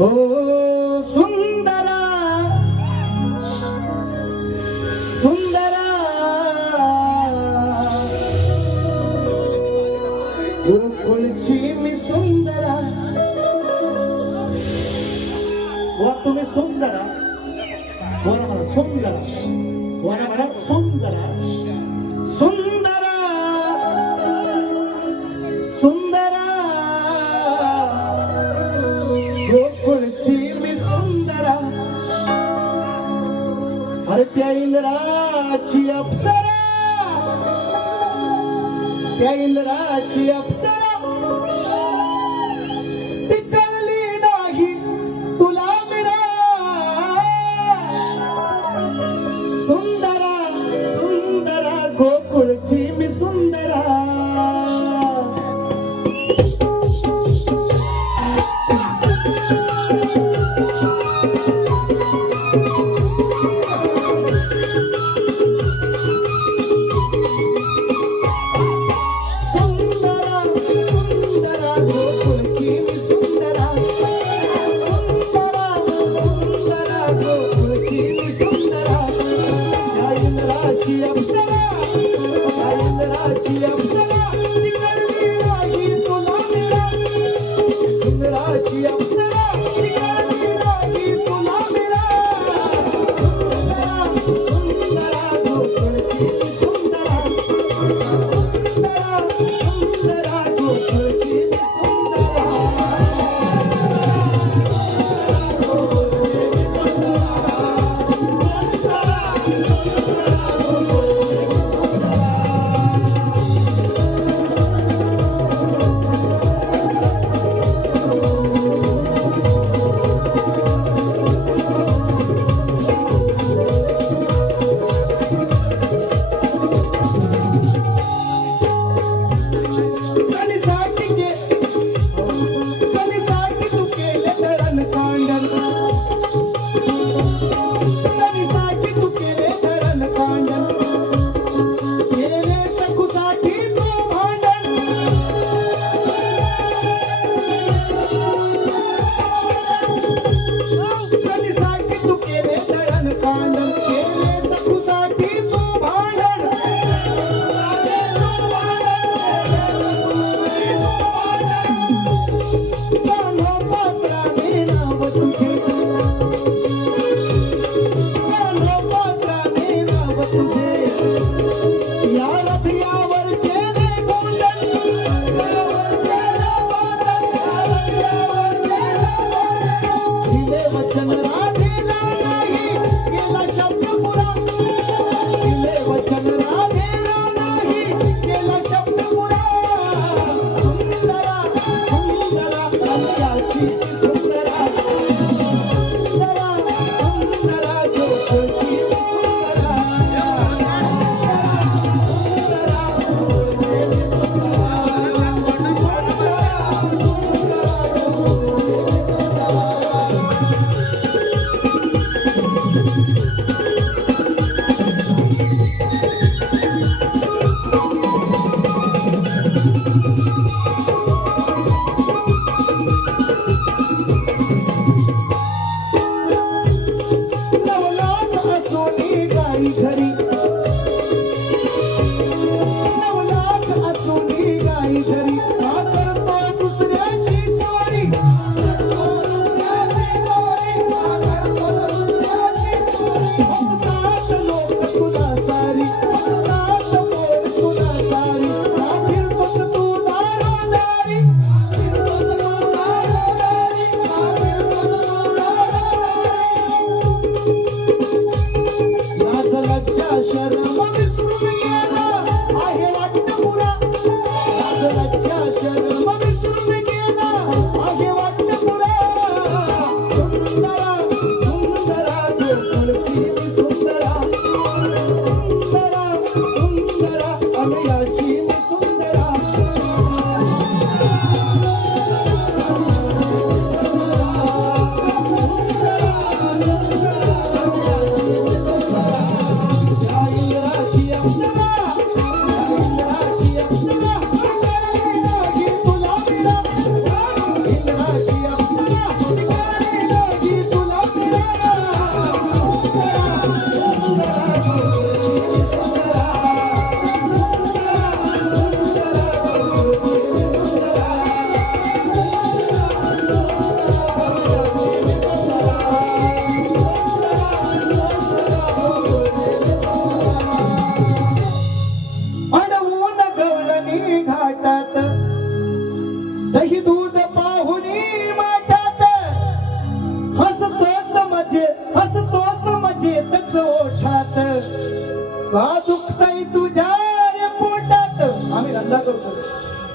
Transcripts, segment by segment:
ఓ సుందర సుందర. గురు కొలిచి अरे त्या इंद्राची अप्सरा. त्या इंद्राची अप्सरा. Tá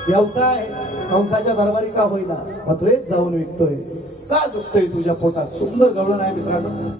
व्यवसाय कंसाच्या दरबारी का होईना? मथुरेत जाऊन विकतोय. का दुखतोय तुझ्या पोटात? सुंदर गवळण आहे मित्रांनो.